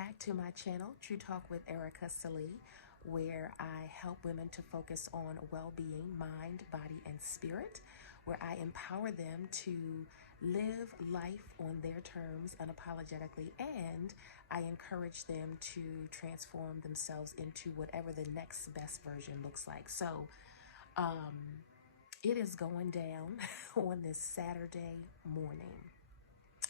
back to my channel, True Talk with Ericka, Sallee, where I help women to focus on well-being, mind, body, and spirit, where I empower them to live life on their terms unapologetically, and I encourage them to transform themselves into whatever the next best version looks like. So, it is going down on this Saturday morning.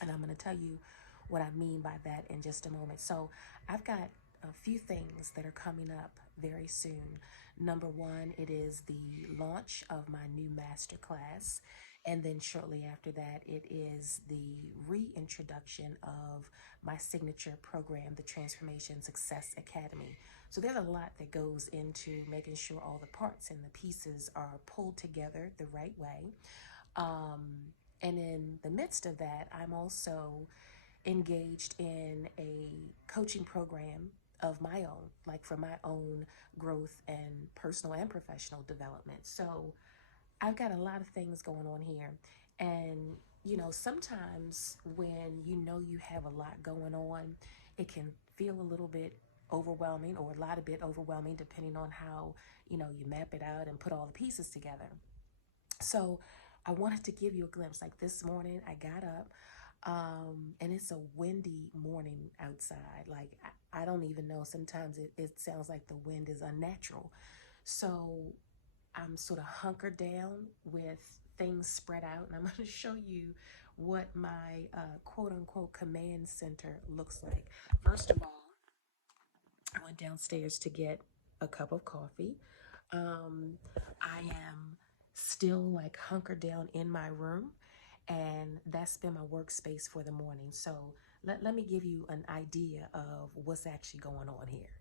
And I'm going to tell you what I mean by that in just a moment. So I've got a few things that are coming up very soon. Number one, it is the launch of my new Masterclass. And then shortly after that, it is the reintroduction of my signature program, the Transformation Success Academy. So there's a lot that goes into making sure all the parts and the pieces are pulled together the right way. And in the midst of that, I'm also engaged in a coaching program of my own, like for my own growth and personal and professional development. So I've got a lot of things going on here. And, you know, sometimes when you know you have a lot going on, it can feel a little bit overwhelming, or a lot of bit overwhelming, depending on how, you know, you map it out and put all the pieces together. So I wanted to give you a glimpse. Like this morning, I got up, and it's a windy morning outside. Like I don't even know. Sometimes it sounds like the wind is unnatural. So I'm sort of hunkered down with things spread out, and I'm going to show you what my quote unquote command center looks like. First of all, I went downstairs to get a cup of coffee. I am still like hunkered down in my room, and that's been my workspace for the morning. So let me give you an idea of what's actually going on here.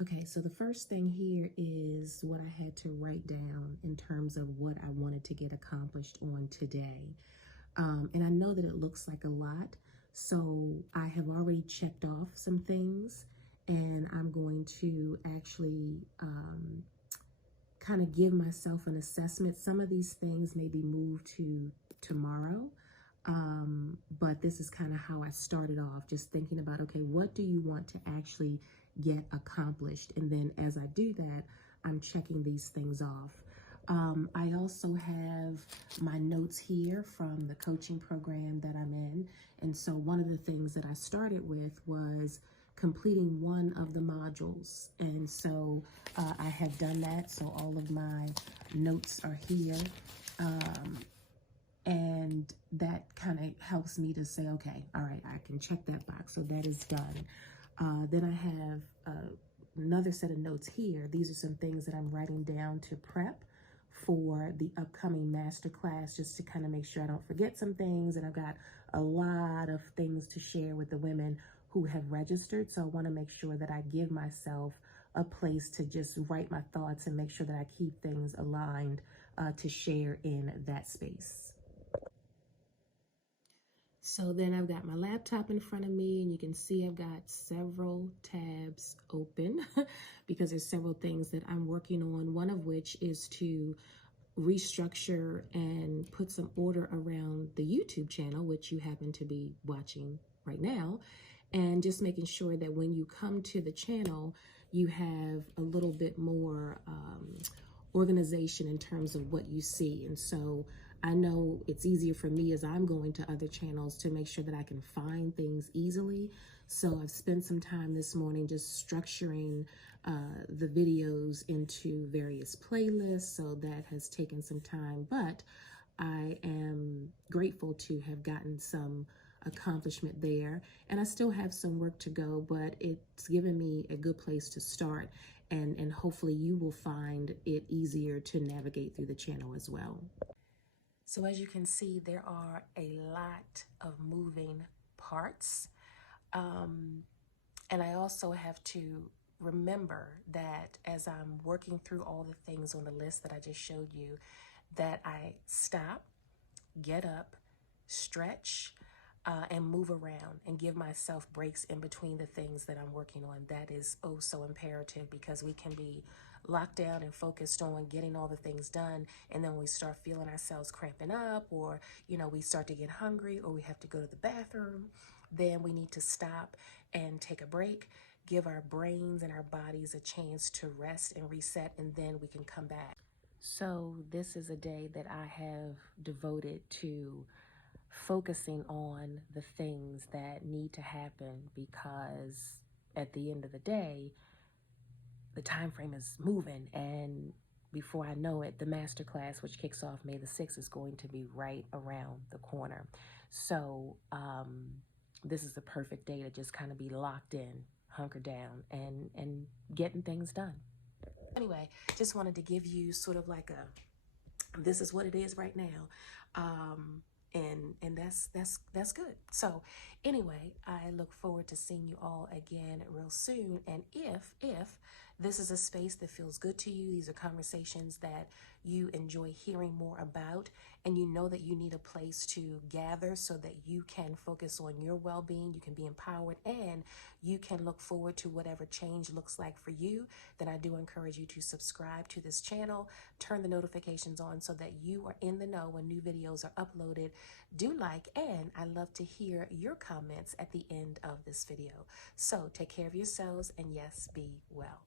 Okay, so the first thing here is what I had to write down in terms of what I wanted to get accomplished on today. And I know that it looks like a lot, so I have already checked off some things, and I'm going to actually kind of give myself an assessment. Some of these things may be moved to tomorrow, but this is kind of how I started off, just thinking about, okay, what do you want to actually get accomplished? And then as I do that, I'm checking these things off. I also have my notes here from the coaching program that I'm in. And so one of the things that I started with was completing one of the modules. And so I have done that. So all of my notes are here. And that kind of helps me to say, okay, all right, I can check that box. So that is done. Then I have another set of notes here. These are some things that I'm writing down to prep for the upcoming masterclass, just to kind of make sure I don't forget some things. And I've got a lot of things to share with the women who have registered. So I want to make sure that I give myself a place to just write my thoughts and make sure that I keep things aligned to share in that space. So then I've got my laptop in front of me, and you can see I've got several tabs open because there's several things that I'm working on, one of which is to restructure and put some order around the YouTube channel, which you happen to be watching right now, and just making sure that when you come to the channel, you have a little bit more organization in terms of what you see. And so I know it's easier for me as I'm going to other channels to make sure that I can find things easily. So I've spent some time this morning just structuring the videos into various playlists. So that has taken some time, but I am grateful to have gotten some accomplishment there. And I still have some work to go, but it's given me a good place to start. And hopefully you will find it easier to navigate through the channel as well. So as you can see, there are a lot of moving parts. And I also have to remember that as I'm working through all the things on the list that I just showed you, that I stop, get up, stretch, and move around and give myself breaks in between the things that I'm working on. That is oh so imperative, because we can be locked down and focused on getting all the things done, and then we start feeling ourselves cramping up, or you know, we start to get hungry, or we have to go to the bathroom, then we need to stop and take a break, give our brains and our bodies a chance to rest and reset, and then we can come back. So this is a day that I have devoted to focusing on the things that need to happen, because at the end of the day, the time frame is moving, and before I know it, the Masterclass, which kicks off May the 6th, is going to be right around the corner. So this is the perfect day to just kind of be locked in, hunker down, and getting things done. Anyway, just wanted to give you sort of like a, this is what it is right now. And that's good. So anyway, I look forward to seeing you all again real soon. And if this is a space that feels good to you, these are conversations that you enjoy hearing more about, and you know that you need a place to gather so that you can focus on your well-being, you can be empowered, and you can look forward to whatever change looks like for you, then I do encourage you to subscribe to this channel, turn the notifications on so that you are in the know when new videos are uploaded. Do like, and I love to hear your comments at the end of this video. So take care of yourselves, and yes, be well.